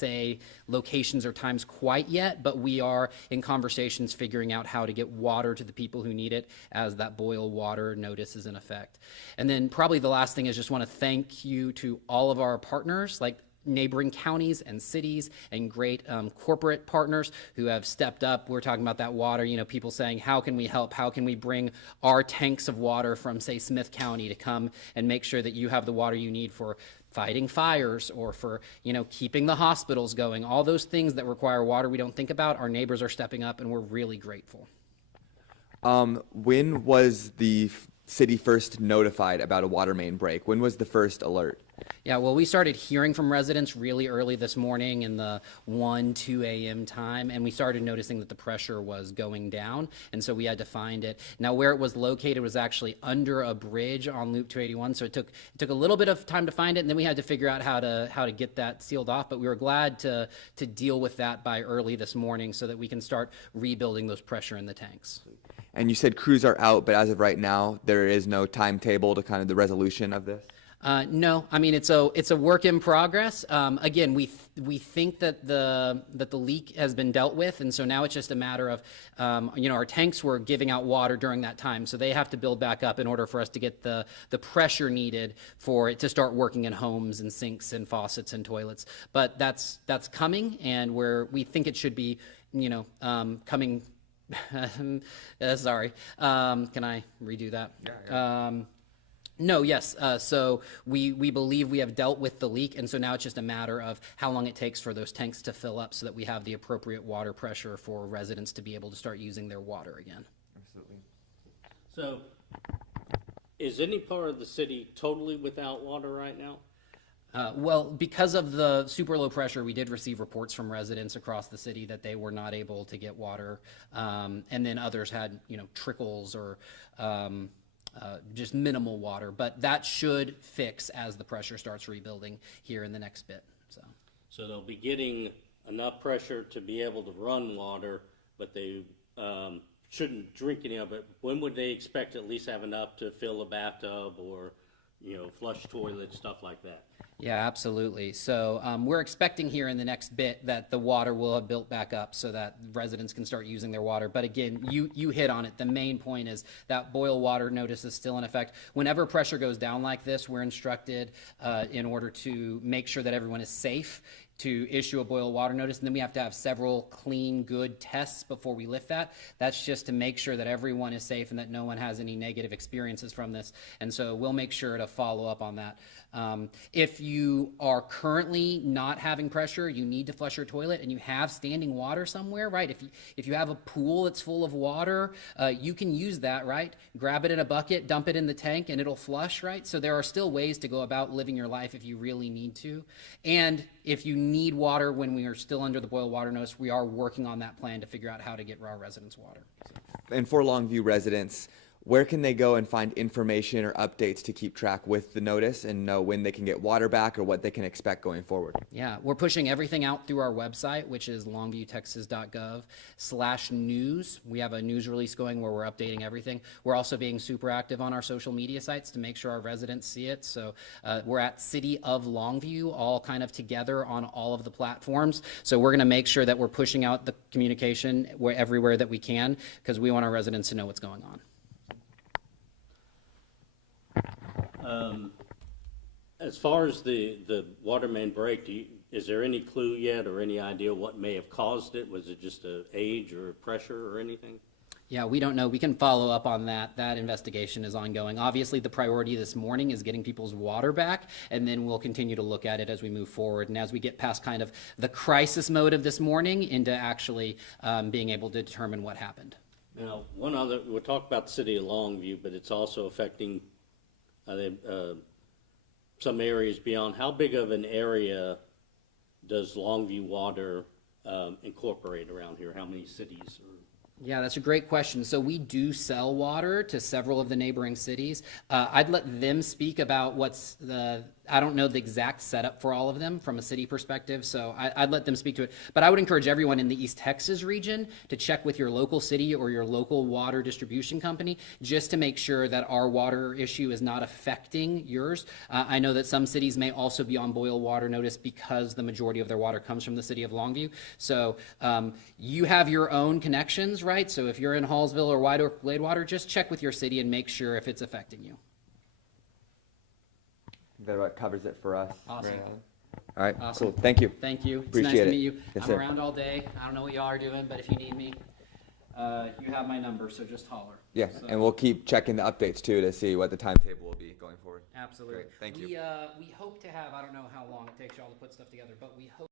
say locations or times quite yet, but we are in conversations figuring out how to get water to the people who need it as that boil water notice is in effect. And then probably the last thing is just want to thank you to all of our partners, like neighboring counties and cities and great corporate partners who have stepped up. We're talking about that water, people saying, how can we help? How can we bring our tanks of water from, say, Smith County to come and make sure that you have the water you need for fighting fires or for, keeping the hospitals going. All those things that require water we don't think about, our neighbors are stepping up, and we're really grateful. When was the city first notified about a water main break? When was the first alert? Yeah, well, we started hearing from residents really early this morning in the 2 a.m. time, and we started noticing that the pressure was going down, and so we had to find it. Now, where it was located was actually under a bridge on Loop 281, so it took a little bit of time to find it, and then we had to figure out how to get that sealed off, but we were glad to deal with that by early this morning so that we can start rebuilding those pressure in the tanks. And you said crews are out, but as of right now, there is no timetable to kind of the resolution of this? No, I mean, it's a work in progress. Again, we think that the leak has been dealt with, and so now it's just a matter of, our tanks were giving out water during that time, so they have to build back up in order for us to get the pressure needed for it to start working in homes and sinks and faucets and toilets. But that's coming, and we think it should be, coming. Sorry. Can I redo that? Yeah. No, yes. So we believe we have dealt with the leak, and so now it's just a matter of how long it takes for those tanks to fill up so that we have the appropriate water pressure for residents to be able to start using their water again. Absolutely. So, is any part of the city totally without water right now? Well, because of the super low pressure, we did receive reports from residents across the city that they were not able to get water, and then others had, trickles or just minimal water. But that should fix as the pressure starts rebuilding here in the next bit. So they'll be getting enough pressure to be able to run water, but they shouldn't drink any of it. When would they expect to at least have enough to fill a bathtub or, flush toilets, stuff like that? Yeah, absolutely. So we're expecting here in the next bit that the water will have built back up so that residents can start using their water. But again, you hit on it. The main point is that boil water notice is still in effect. Whenever pressure goes down like this, we're instructed in order to make sure that everyone is safe to issue a boil water notice, and then we have to have several clean, good tests before we lift that. That's just to make sure that everyone is safe and that no one has any negative experiences from this, and so we'll make sure to follow up on that. If you are currently not having pressure, you need to flush your toilet, and you have standing water somewhere, right? If you have a pool that's full of water, you can use that, right? Grab it in a bucket, dump it in the tank, and it'll flush, right? So there are still ways to go about living your life if you really need to. And if you need water when we are still under the boil water notice, we are working on that plan to figure out how to get our residents water. And for Longview residents, where can they go and find information or updates to keep track with the notice and know when they can get water back or what they can expect going forward? Yeah, we're pushing everything out through our website, which is longviewtexas.gov/news. We have a news release going where we're updating everything. We're also being super active on our social media sites to make sure our residents see it. So we're at City of Longview, all kind of together on all of the platforms. So we're going to make sure that we're pushing out the communication everywhere that we can because we want our residents to know what's going on. As far as the water main break, is there any clue yet or any idea what may have caused it? Was it just age or pressure or anything? Yeah, we don't know. We can follow up on that. That investigation is ongoing. Obviously, the priority this morning is getting people's water back, and then we'll continue to look at it as we move forward and as we get past kind of the crisis mode of this morning into actually being able to determine what happened. Now, we'll talk about the city of Longview, but it's also affecting some areas beyond. How big of an area does Longview Water incorporate around here? How many cities? Yeah, that's a great question. So we do sell water to several of the neighboring cities. I'd let them speak about I don't know the exact setup for all of them from a city perspective, so I'd let them speak to it. But I would encourage everyone in the East Texas region to check with your local city or your local water distribution company just to make sure that our water issue is not affecting yours. I know that some cities may also be on boil water notice because the majority of their water comes from the city of Longview. So you have your own connections, right? So if you're in Hallsville or White Oak Gladewater, just check with your city and make sure if it's affecting you. That about covers it for us. Awesome. Mary Ellen. All right, Awesome. cool. Thank you. Thank you. It's Appreciate nice to it. meet you. Yes, I'm sir. around all day. I don't know what y'all are doing, but if you need me, you have my number, so just holler. Yes, So- and we'll keep checking the updates too to see what the timetable will be going forward. Absolutely. Great. Thank you. We hope to have, I don't know how long it takes y'all to put stuff together, but we hope